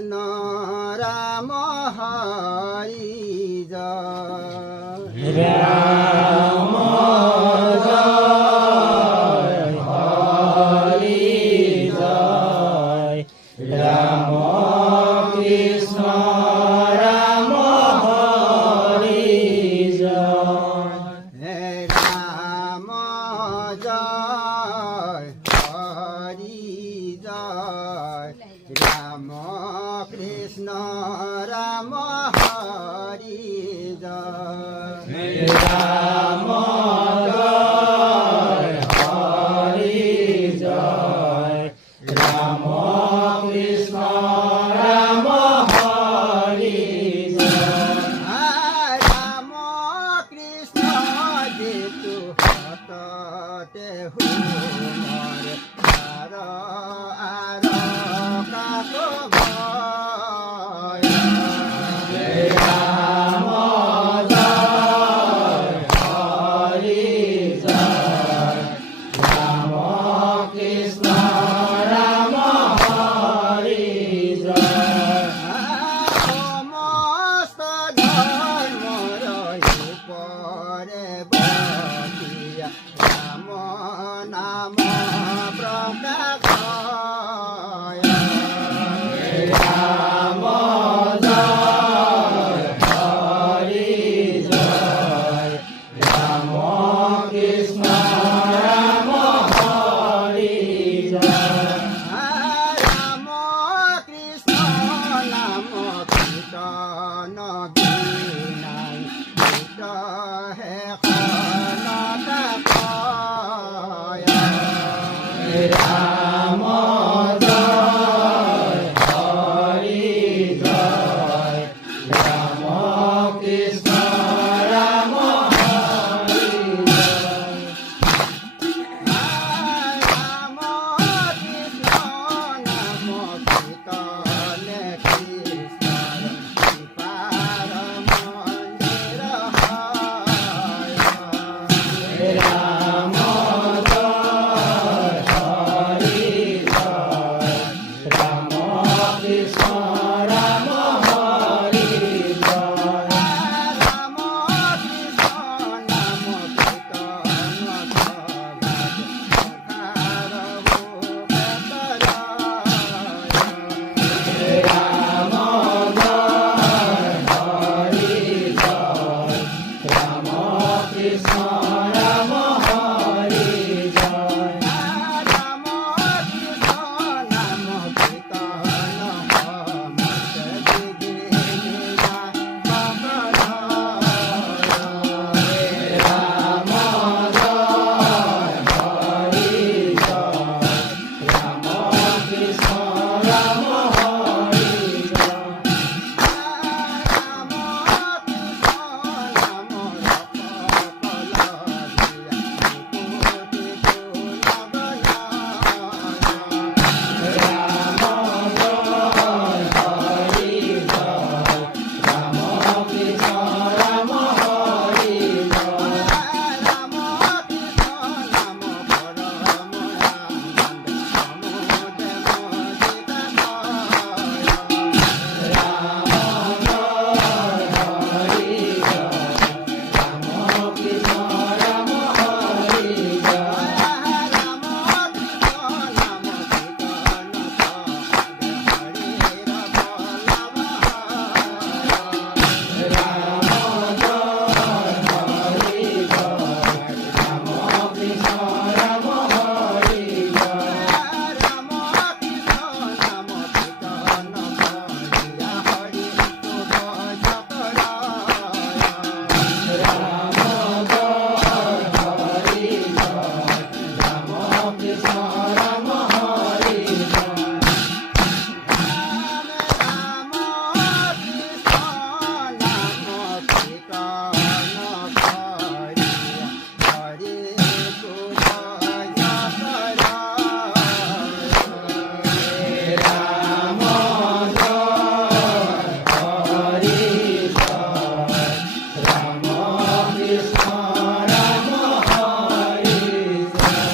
কৃষ্ণ রাম হরি জয় রাম জয় হরি জয় রাম কৃষ্ণ রাম হরি জয় রাম জয় হরি জয় রাম কৃষ্ণ রাম হরি জয় রাম জয় হরি জয় রাম কৃষ্ণ রাম হরি জয় রাম কৃষ্ণ যেতু হততে হুমর আর আর কাক ভয় রাম জয় হরি জয় রাম কৃষ্ণ রাম হরি জয় সমস্ত ধর্মর উপরে বসিয়া রাম নাম প্রকাশ রাম জয় হরি জয় রাম কৃষ্ণ রাম হরি জয় রাম কৃষ্ণ নাম কীর্তন বিনাই কীর্ত হে রাম জয় হরি জয় রাম কৃষ্ণ রাম হরি জয় রাম কৃষ্ণ নাম কীর্তন কৃষ্ণ পার মন্দির হয় রাম জয় হরি জয় রাম কৃষ্ণ